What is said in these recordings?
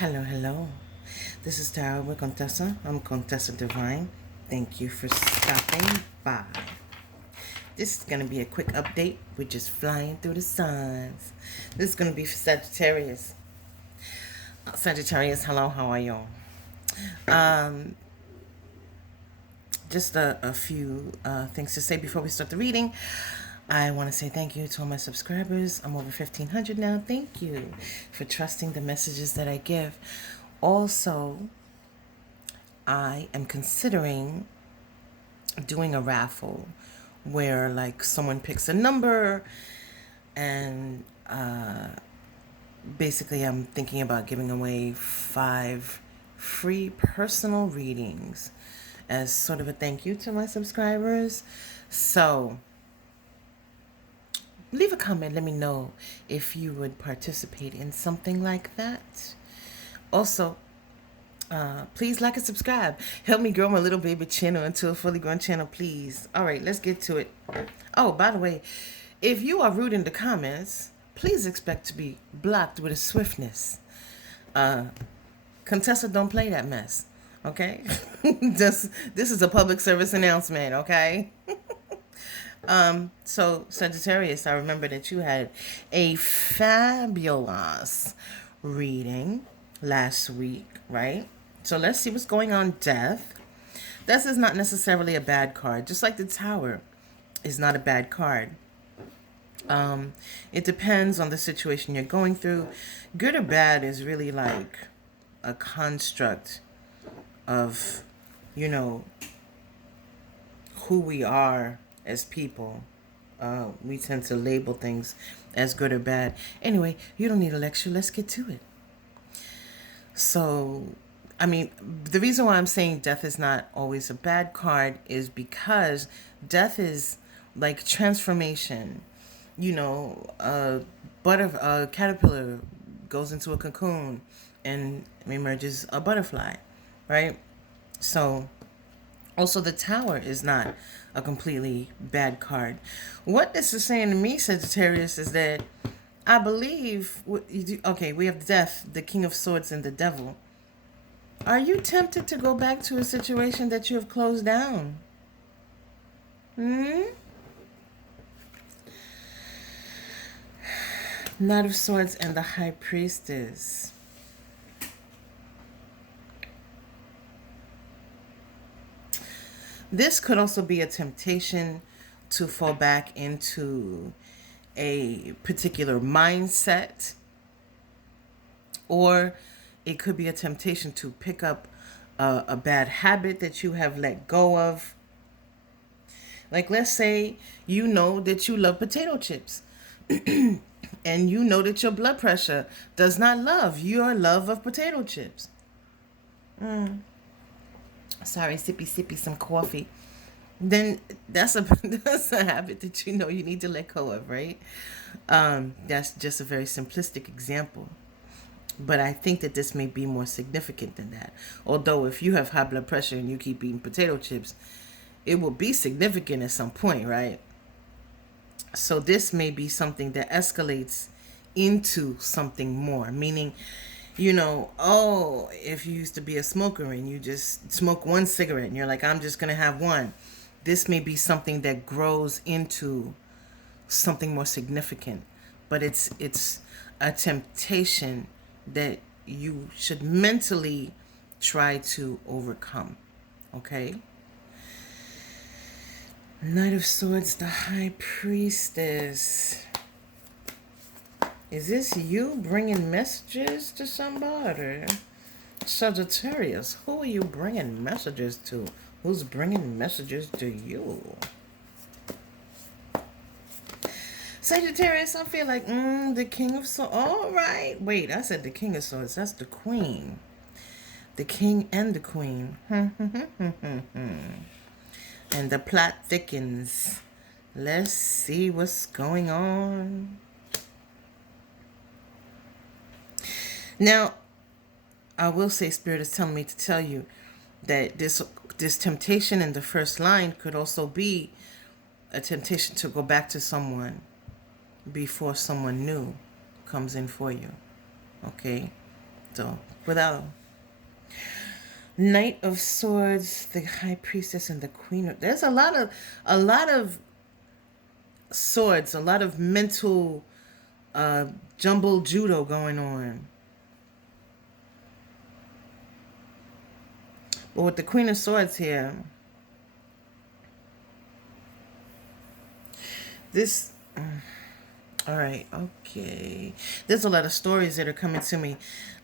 Hello, hello. This is Tara with Contessa. I'm Contessa Divine. Thank you for stopping by. This is going to be a quick update. We're just flying through the signs. This is going to be for Sagittarius. Sagittarius, hello, how are you? Um, just a few things to say before we start the reading. I want to say thank you to all my subscribers. I'm over 1,500 now. Thank you for trusting the messages that I give. Also, I am considering doing a raffle where like someone picks a number and basically I'm thinking about giving away 5 free personal readings as sort of a thank you to my subscribers. So leave a comment, let me know if you would participate in something like that. Also, please like and subscribe. Help me grow my little baby channel into a fully grown channel, please. All right, let's get to it. Oh, by the way, if you are rude in the comments, please expect to be blocked with a swiftness. Contessa, don't play that mess, okay? this is a public service announcement, okay? So Sagittarius, I remember that you had a fabulous reading last week, right? So let's see what's going on. Death. Death is not necessarily a bad card, just like the Tower is not a bad card. It depends on the situation you're going through. Good or bad is really like a construct of, who we are as people. We tend to label things as good or bad. Anyway, you don't need a lecture. Let's get to it. So, the reason why I'm saying death is not always a bad card is because death is like transformation. A caterpillar goes into a cocoon and emerges a butterfly, right? So, also the Tower is not a completely bad card. What this is saying to me, Sagittarius, is that I believe, okay, we have death, the King of Swords, and the Devil. Are you tempted to go back to a situation that you have closed down? Knight of Swords and the High Priestess. This could also be a temptation to fall back into a particular mindset, or it could be a temptation to pick up a bad habit that you have let go of. Like, let's say you know that you love potato chips and you know that your blood pressure does not love your love of potato chips. Sorry, sippy some coffee. Then that's a that's a habit that you know you need to let go of, right? That's just a very simplistic example, but I think that this may be more significant than that. Although if you have high blood pressure and you keep eating potato chips, it will be significant at some point, right? So this may be something that escalates into something more, meaning, if you used to be a smoker and you just smoke one cigarette and you're like, I'm just going to have one. This may be something that grows into something more significant, but it's a temptation that you should mentally try to overcome, okay? Knight of Swords, the High Priestess. Is this you bringing messages to somebody? Sagittarius, who are you bringing messages to? Who's bringing messages to you? Sagittarius, I feel like, the King of Swords. All right. Wait, I said the King of Swords. That's the Queen. The King and the Queen. And the plot thickens. Let's see what's going on. Now, I will say Spirit is telling me to tell you that this temptation in the first line could also be a temptation to go back to someone before someone new comes in for you. Okay? So without Knight of Swords, the High Priestess, and the Queen of, there's a lot of swords, a lot of mental uh jumble judo going on. But with the Queen of Swords here, this all right, okay. There's a lot of stories that are coming to me.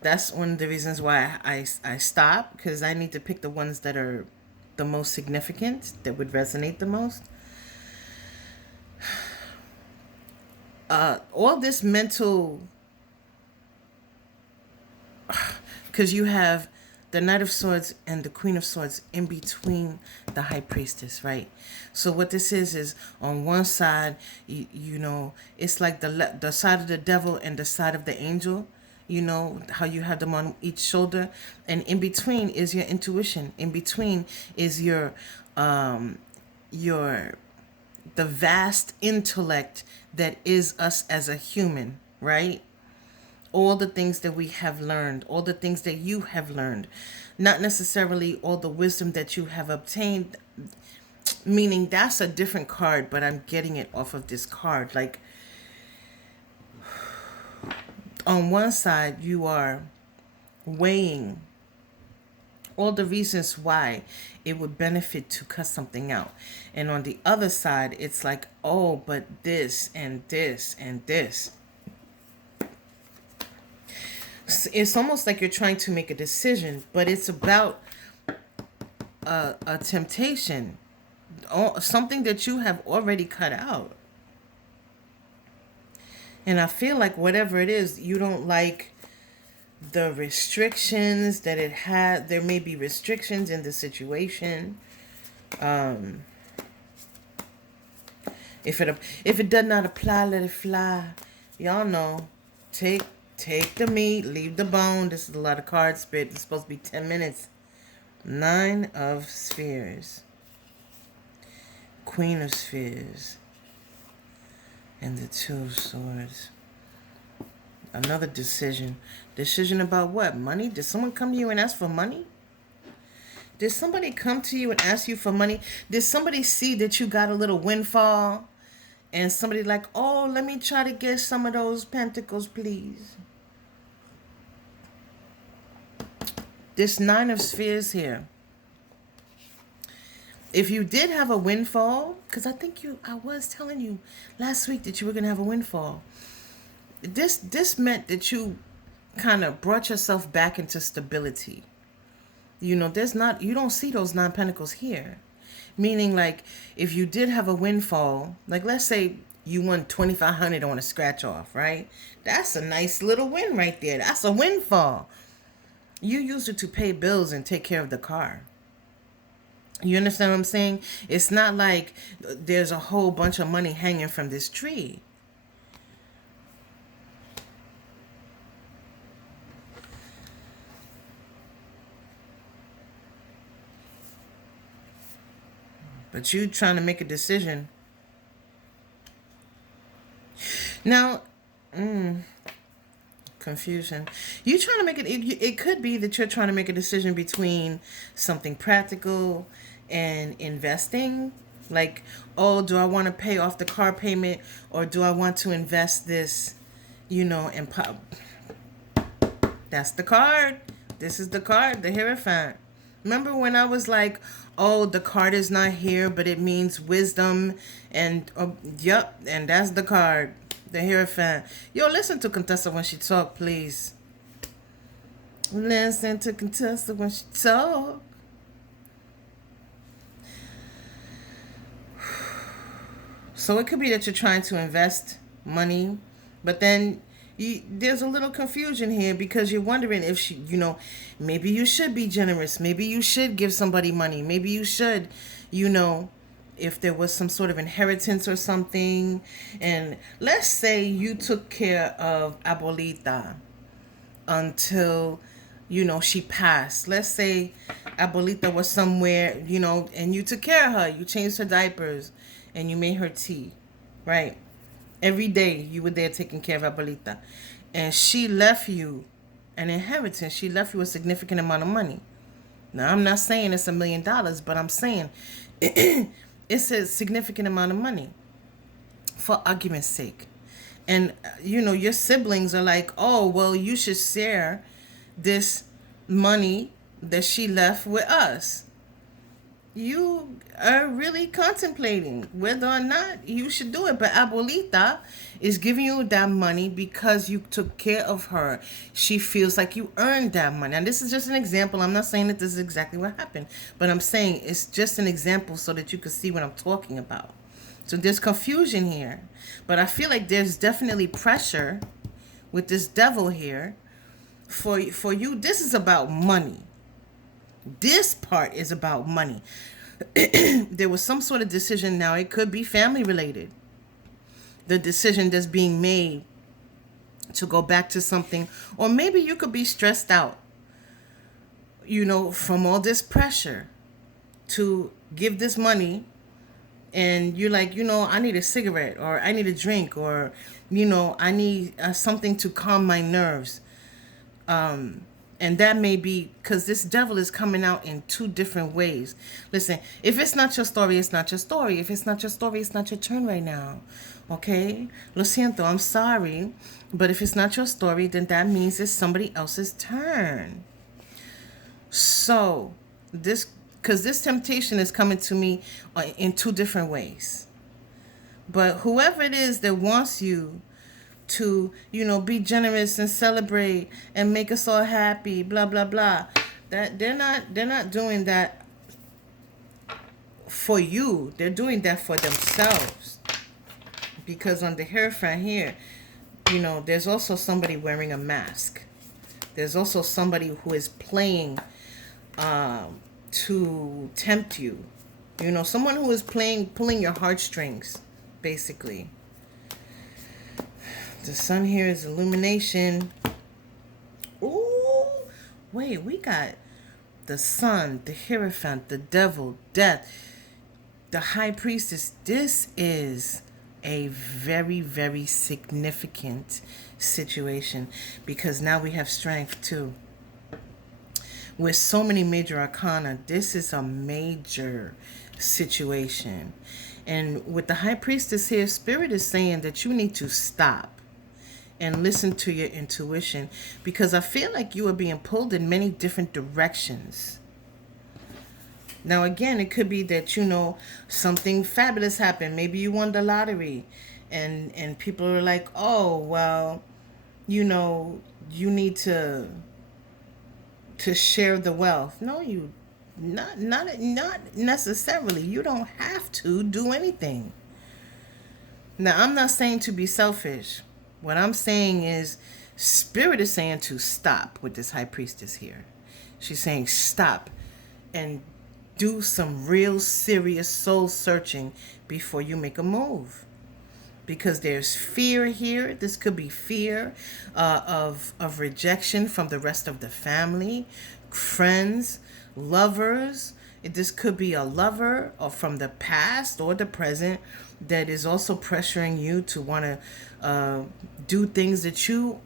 That's one of the reasons why I stop, because I need to pick the ones that are the most significant, that would resonate the most. All this mental, because you have the Knight of Swords and the Queen of Swords in between the High Priestess, right? So what this is on one side, it's like the side of the devil and the side of the angel. You know how you have them on each shoulder, and in between is your intuition. In between is your the vast intellect that is us as a human, right? All the things that we have learned, all the things that you have learned, not necessarily all the wisdom that you have obtained, meaning that's a different card, but I'm getting it off of this card. Like, on one side, you are weighing all the reasons why it would benefit to cut something out. And on the other side, it's like, oh, but this and this and this. It's almost like you're trying to make a decision, but it's about a temptation, something that you have already cut out. And I feel like whatever it is, you don't like the restrictions that it had. There may be restrictions in the situation. If it does not apply, let it fly. Y'all know. Take the meat, leave the bone. This is a lot of card spit. It's supposed to be 10 minutes. 9 of Spheres. Queen of Spheres. And the 2 of Swords. Another decision. Decision about what? Money? Did someone come to you and ask for money? Did somebody come to you and ask you for money? Did somebody see that you got a little windfall? And somebody like, oh, let me try to get some of those pentacles, please. This 9 of Spheres here. If you did have a windfall, because I was telling you last week that you were going to have a windfall. This meant that you kind of brought yourself back into stability. You don't see those 9 pentacles here. Meaning, like, if you did have a windfall, like, let's say you won $2,500 on a scratch off, right? That's a nice little win right there. That's a windfall. You used it to pay bills and take care of the car. You understand what I'm saying? It's not like there's a whole bunch of money hanging from this tree. But you trying to make a decision. Now, confusion. You trying to make it could be that you're trying to make a decision between something practical and investing. Like, oh, do I want to pay off the car payment, or do I want to invest this, and pop? That's the card. This is the card, the Hierophant. Remember when I was like, oh, the card is not here, but it means wisdom, and yep, and that's the card, the Hierophant. Yo, listen to Contessa when she talk, please. Listen to Contessa when she talk. So it could be that you're trying to invest money, but then there's a little confusion here, because you're wondering if maybe you should be generous. Maybe you should give somebody money. Maybe you should, if there was some sort of inheritance or something. And let's say you took care of Abuelita until, she passed. Let's say Abuelita was somewhere, and you took care of her. You changed her diapers and you made her tea, right? Every day you were there taking care of Abuelita. And she left you an inheritance. She left you a significant amount of money. Now, I'm not saying it's $1 million, but I'm saying it's a significant amount of money for argument's sake. And, your siblings are like, oh, well, you should share this money that she left with us. You are really contemplating whether or not you should do it. But Abuelita is giving you that money because you took care of her. She feels like you earned that money. And this is just an example. I'm not saying that this is exactly what happened, but I'm saying it's just an example so that you can see what I'm talking about. So there's confusion here. But I feel like there's definitely pressure with this devil here for you. This is about money. This part is about money. There was some sort of decision. Now, it could be family related. The decision that's being made to go back to something. Or maybe you could be stressed out, from all this pressure to give this money. And you're like, I need a cigarette, or I need a drink, or, I need something to calm my nerves. And that may be because this devil is coming out in two different ways. Listen, if it's not your story, it's not your story. If it's not your story, it's not your turn right now. Okay? Lo siento, I'm sorry. But if it's not your story, then that means it's somebody else's turn. So, because this temptation is coming to me in two different ways. But whoever it is that wants you to, be generous and celebrate and make us all happy, blah, blah, blah, that they're not doing that for you. They're doing that for themselves. Because on the Hierophant here, there's also somebody wearing a mask. There's also somebody who is playing to tempt you. Someone who is pulling your heartstrings, basically. The sun here is illumination. Ooh, wait, we got the sun, the Hierophant, the devil, death, the high priestess. This is a very, very significant situation because now we have strength too. With so many major arcana, this is a major situation. And with the high priestess here, Spirit is saying that you need to stop and listen to your intuition, because I feel like you are being pulled in many different directions. Now, again, it could be that, something fabulous happened. Maybe you won the lottery and people are like, oh, well, you need to share the wealth. No, not necessarily. You don't have to do anything. Now, I'm not saying to be selfish. What I'm saying is, Spirit is saying to stop with this high priestess here. She's saying stop and do some real serious soul searching before you make a move. Because there's fear here. This could be fear of rejection from the rest of the family, friends, lovers. This could be a lover or from the past or the present that is also pressuring you to want to do things that you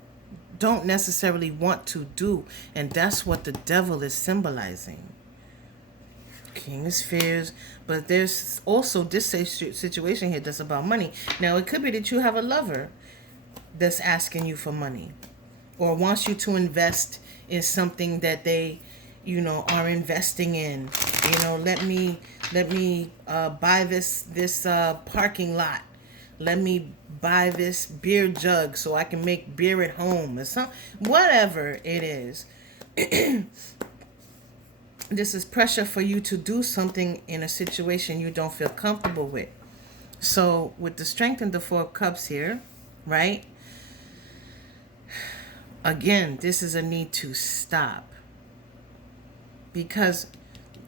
don't necessarily want to do. And that's what the devil is symbolizing. King of Spheres. But there's also this situation here that's about money. Now, it could be that you have a lover that's asking you for money or wants you to invest in something that they are investing in. Let me buy this parking lot. Let me buy this beer jug so I can make beer at home or something. Whatever it is. This is pressure for you to do something in a situation you don't feel comfortable with. So with the Strength and the Four of Cups here, right? Again, this is a need to stop. Because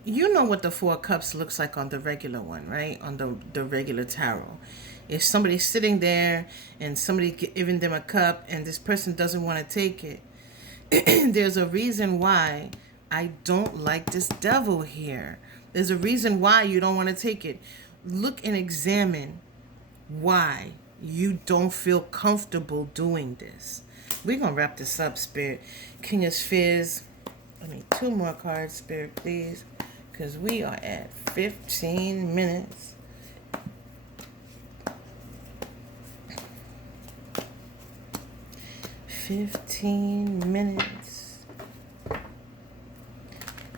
you know what the Four of Cups looks like on the regular one, right? On the regular tarot. If somebody's sitting there and somebody giving them a cup and this person doesn't want to take it, there's a reason why I don't like this devil here. There's a reason why you don't want to take it. Look and examine why you don't feel comfortable doing this. We're going to wrap this up, Spirit. King of Spheres. I need 2 more cards, Spirit, please. Because we are at 15 minutes.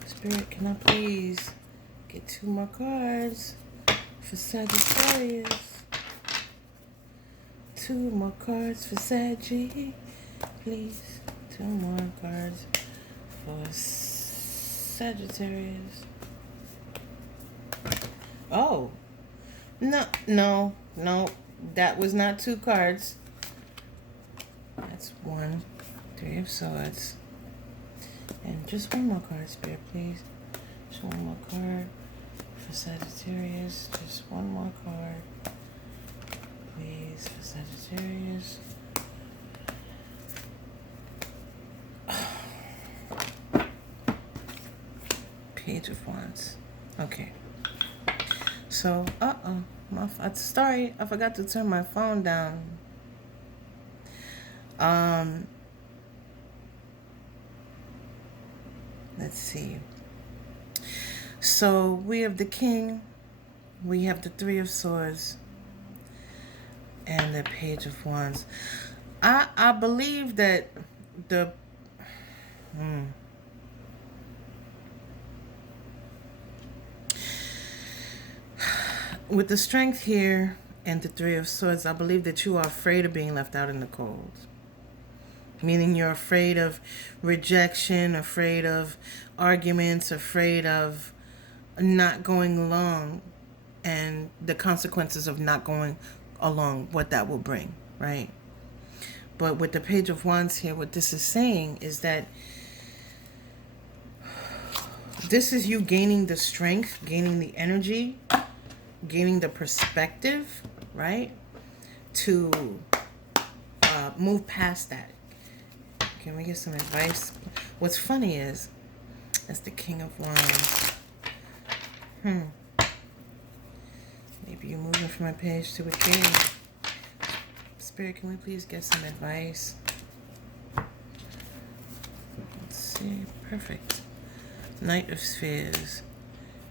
Spirit, can I please get 2 more cards for Sagittarius? 2 more cards for Saggy, please. 2 more cards for Sagittarius. Oh, no. That was not 2 cards. That's 1, 3 of Swords. And just 1 more card, Spirit, please. Just 1 more card for Sagittarius. Just 1 more card, please, for Sagittarius. Page of Wands. Okay. So, sorry, I forgot to turn my phone down. Let's see. So we have the King, we have the 3 of Swords, and the Page of Wands. I believe that the with the Strength here and the 3 of Swords, I believe that you are afraid of being left out in the cold. Meaning you're afraid of rejection, afraid of arguments, afraid of not going along and the consequences of not going along, what that will bring, right? But with the Page of Wands here, what this is saying is that this is you gaining the strength, gaining the energy, gaining the perspective, right? To move past that. Can we get some advice? What's funny is, that's the King of Wands. Maybe you're moving from a page to a king. Spirit, can we please get some advice? Let's see. Perfect. Knight of Spheres,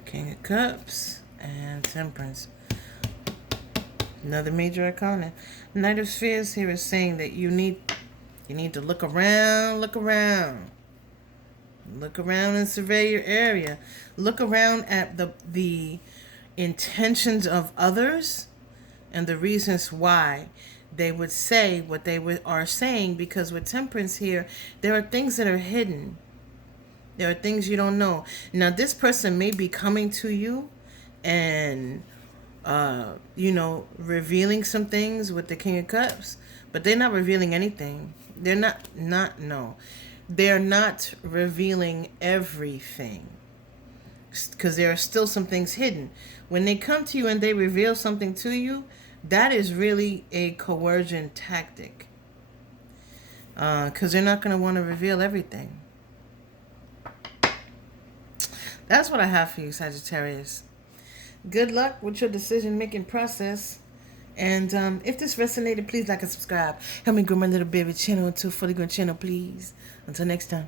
King of Cups, and Temperance. Another major arcana. Knight of Spheres here is saying that you need to look around and survey your area. Look around at the intentions of others and the reasons why they would say what they are saying, because with Temperance here, there are things that are hidden. There are things you don't know. Now, this person may be coming to you and, revealing some things with the King of Cups, but they're not revealing anything. They're not revealing everything, because there are still some things hidden. When they come to you and they reveal something to you, that is really a coercion tactic, because they're not going to want to reveal everything. That's what I have for you, Sagittarius. Good luck with your decision-making process. And if this resonated, please like and subscribe. Help me grow my little baby channel into a fully grown channel, please. Until next time.